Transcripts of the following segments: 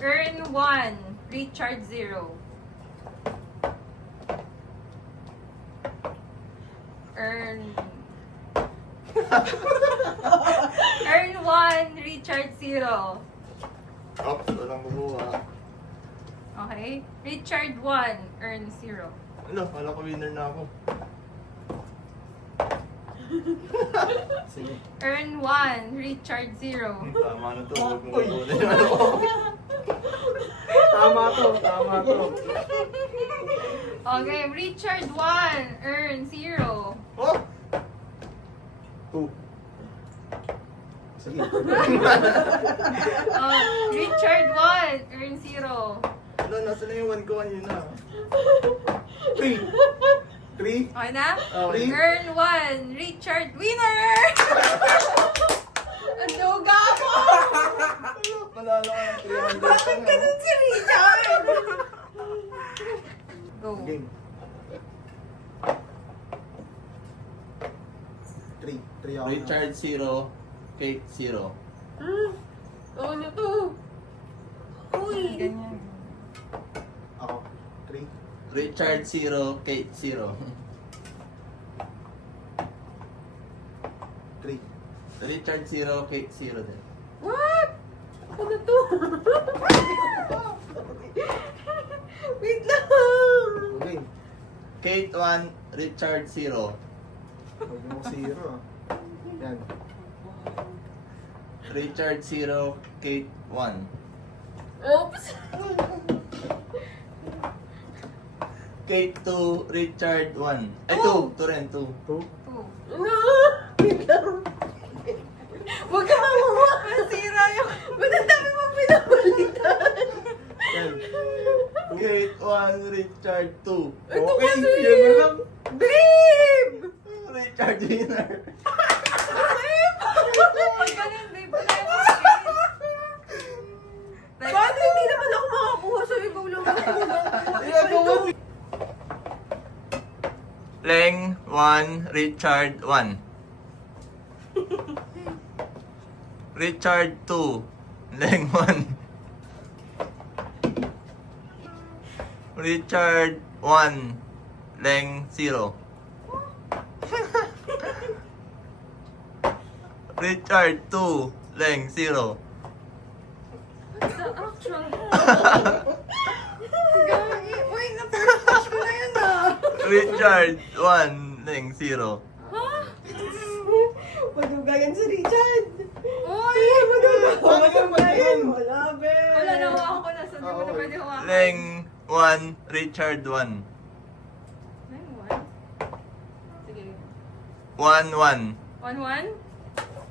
Earn 1, recharge 0. Earn 1, recharge 0. Oops, walang kumuha. Okay? Richard 1, earn 0. Ano, kala ko winner na ako. Sige. Earn 1, recharge 0. Tama na to. Huwag mo kukunin yung ano ko. Tama to, tama to. Okay, Richard 1, earn 0. Oh! 2. Sige. Richard 1, earn 0. Ano, nasa na yung 1 ko kanina? 3. 3. Okay na? Three. Earn 1, Richard winner! Ang duga mo! Panalo ka ng 300. Bakit ganun si Richard? Go. Game. 3. 3 ako. Richard 0, Kate 0. Ano to? Uy! Ganyan. Ako. 3. Richard 0, Kate 0. 3. Richard 0, Kate 0 din. What? Ano to? Wait lang! Game. Kate 1, Richard 0. Huwag mo 0 ah. Yan. Richard 0, Kate 1. Oops! Kate 2, Richard 1. Ay, 2. 2 rin, 2. 2. No! Wait lang. Huwag ka mamuha! Masira yung... Ba't ang dami mong pinapalitan? Yan. Kate 1, Richard 2. Ito Okay, kasi! yan na lang. Babe! Richard winner. Pag ganun, babe, wala yung paano hindi naman ako makakuha sa ikaw lang? Leng 1, Richard 1. Richard 2, Leng 1. Richard 1, Leng 0. Richard 2, Leng 0. The actual... Gagi. Uy, na-first touch ko na yun ah. Richard 1, Leng 0. Ha? Madugayan si Richard. Uy! Madugayan. Wala, be. Wala, nahawakan ko na. Sabi mo na pwede hawakan. Leng 1, Richard 1. Ay, one. Sige. 1, 1. 1-1?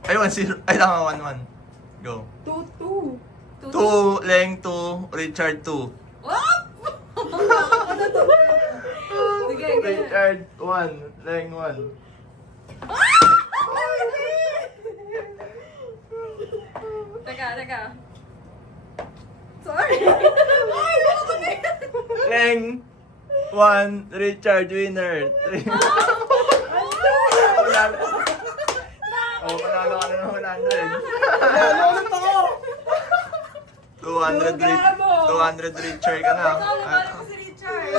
Ay, 1-0. Ay, tama, 1-1. Go. 2-2. 2, Leng 2, Richard 2. Wop! Sige, sige. Richard 1, Leng 1. Teka. Sorry. Ay, loko na yan. Leng 1, Richard winner. 3. Oh, panalo ka na ng 100. 200 Richard ka na. Ikaw, mabalik ko si Richard.